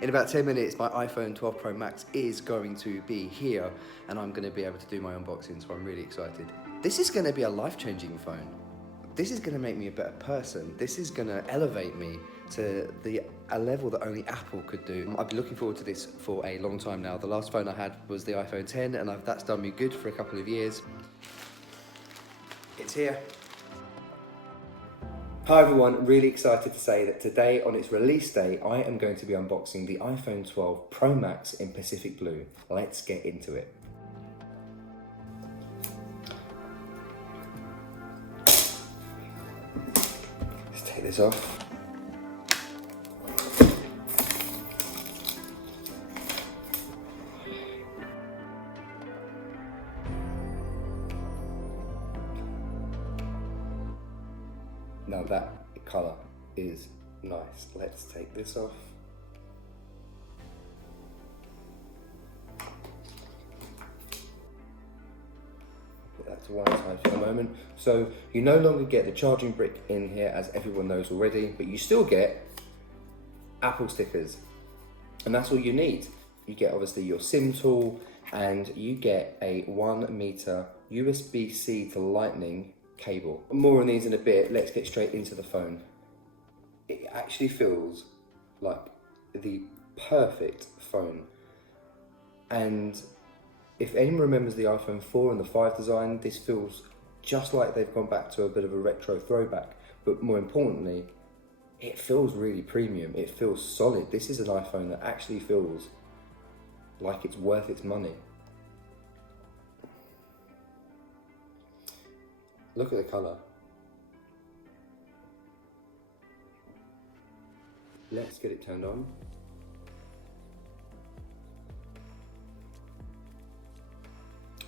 In about 10 minutes, my iPhone 12 Pro Max is going to be here and I'm going to be able to do my unboxing, so I'm really excited. This is going to be a life-changing phone. This is going to make me a better person. This is going to elevate me to a level that only Apple could do. I've been looking forward to this for a long time now. The last phone I had was the iPhone 10 and that's done me good for a couple of years. It's here. Hi everyone, really excited to say that today on its release day, I am going to be unboxing the iPhone 12 Pro Max in Pacific Blue. Let's get into it. Let's take this off. Now that colour is nice. Let's take this off. Put that to one side for the moment. So you no longer get the charging brick in here, as everyone knows already, but you still get Apple stickers. And that's all you need. You get obviously your SIM tool and you get a 1 meter USB-C to Lightning cable. More on these in a bit. Let's get straight into the phone. It actually feels like the perfect phone, and if anyone remembers the iPhone 4 and the 5 design, this feels just like they've gone back to a bit of a retro throwback, but more importantly, it feels really premium. It feels solid. This is an iPhone that actually feels like it's worth its money. Look at the colour. Let's get it turned on.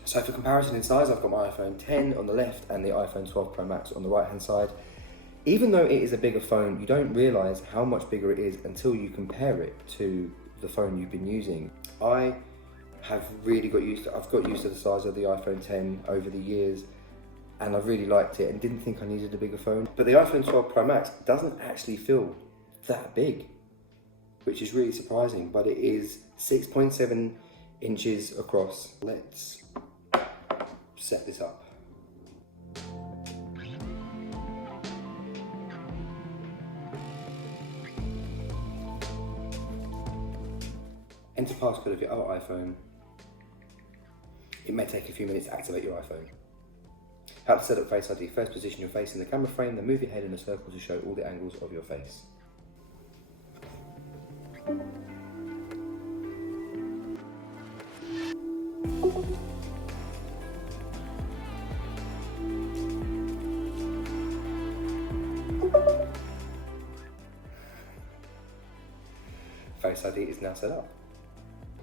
So for comparison in size, I've got my iPhone 10 on the left and the iPhone 12 Pro Max on the right hand side. Even though it is a bigger phone, you don't realise how much bigger it is until you compare it to the phone you've been using. I have really got used to the size of the iPhone 10 over the years, and I really liked it and didn't think I needed a bigger phone. But the iPhone 12 Pro Max doesn't actually feel that big, which is really surprising, but it is 6.7 inches across. Let's set this up. Enter passcode of your other iPhone. It may take a few minutes to activate your iPhone. How to set up Face ID. First, position your face in the camera frame, then move your head in a circle to show all the angles of your face. Face ID is now set up.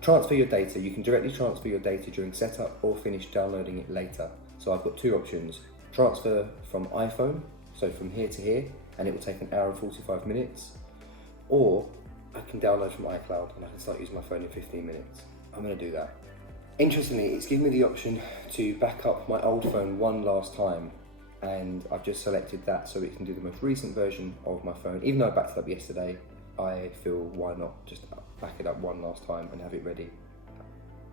Transfer your data. You can directly transfer your data during setup or finish downloading it later. So I've got two options. Transfer from iPhone, so from here to here, and it will take 1 hour and 45 minutes. Or I can download from iCloud and I can start using my phone in 15 minutes. I'm going to do that. Interestingly, it's given me the option to back up my old phone one last time, and I've just selected that so it can do the most recent version of my phone. Even though I backed it up yesterday, I feel why not just back it up one last time and have it ready.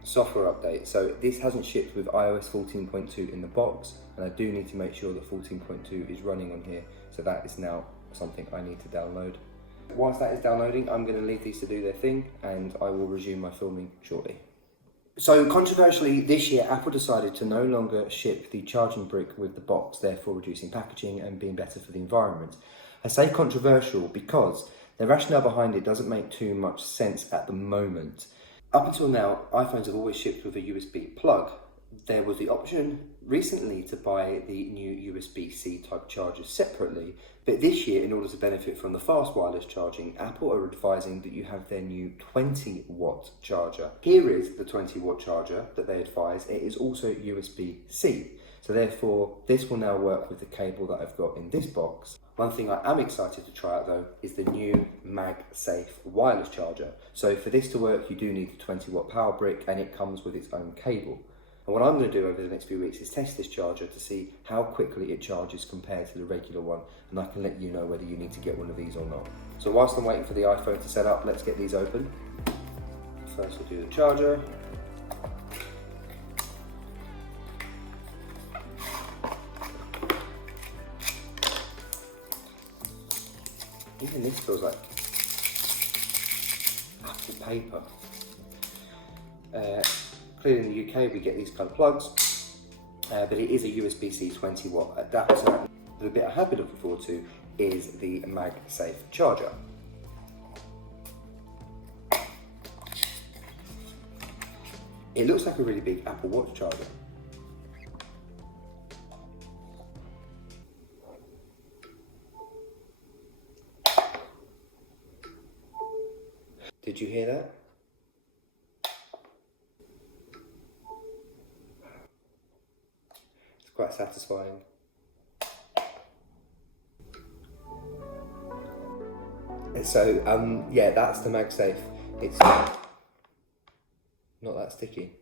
Software update. So this hasn't shipped with iOS 14.2 in the box, and I do need to make sure that 14.2 is running on here, so that is now something I need to download. Whilst that is downloading, I'm going to leave these to do their thing and I will resume my filming shortly. So controversially, this year Apple decided to no longer ship the charging brick with the box, therefore reducing packaging and being better for the environment. I say controversial because the rationale behind it doesn't make too much sense at the moment. Up until now, iPhones have always shipped with a USB plug. There was the option recently to buy the new USB-C type chargers separately, but this year, in order to benefit from the fast wireless charging, Apple are advising that you have their new 20-watt charger. Here is the 20-watt charger that they advise. It is also USB-C, so therefore this will now work with the cable that I've got in this box. One thing I am excited to try out though is the new MagSafe wireless charger. So for this to work, you do need the 20-watt power brick, and it comes with its own cable. And what I'm going to do over the next few weeks is test this charger to see how quickly it charges compared to the regular one, and I can let you know whether you need to get one of these or not. So whilst I'm waiting for the iPhone to set up, let's get these open First we'll do the charger. Even this feels like Apple paper. Clearly in the UK we get these kind of plugs, but it is a USB-C 20 watt adapter. The bit I have been looking forward to is the MagSafe charger. It looks like a really big Apple Watch charger. Did you hear that? It's quite satisfying. So, yeah, that's the MagSafe. It's not that sticky.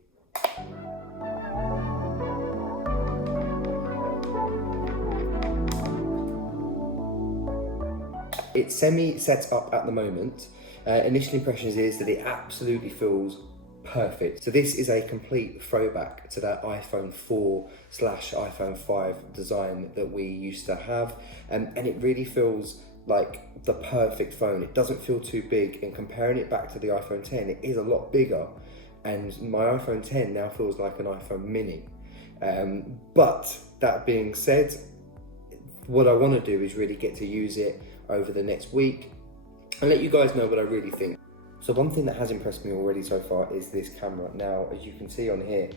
It's semi set up at the moment. Initial impressions is that it absolutely feels perfect. So this is a complete throwback to that iPhone 4/iPhone 5 design that we used to have, and it really feels like the perfect phone. It doesn't feel too big, and comparing it back to the iPhone 10, it is a lot bigger, and my iPhone 10 now feels like an iPhone mini. But that being said, what I want to do is really get to use it over the next week and let you guys know what I really think. So one thing that has impressed me already so far is this camera. Now, as you can see on here,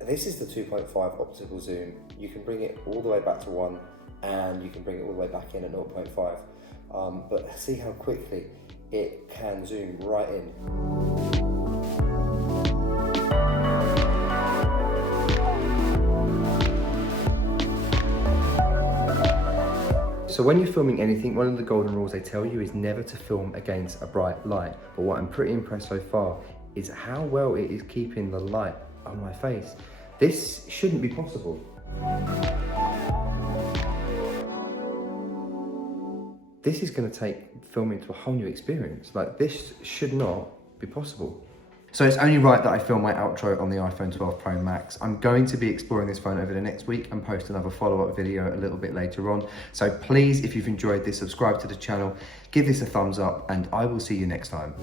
this is the 2.5 optical zoom. You can bring it all the way back to 1, and you can bring it all the way back in at 0.5. But see how quickly it can zoom right in. So when you're filming anything, one of the golden rules they tell you is never to film against a bright light. But what I'm pretty impressed so far is how well it is keeping the light on my face. This shouldn't be possible. This is going to take filming to a whole new experience. Like, this should not be possible. So it's only right that I film my outro on the iPhone 12 Pro Max. I'm going to be exploring this phone over the next week and post another follow-up video a little bit later on. So please, if you've enjoyed this, subscribe to the channel, give this a thumbs up, and I will see you next time.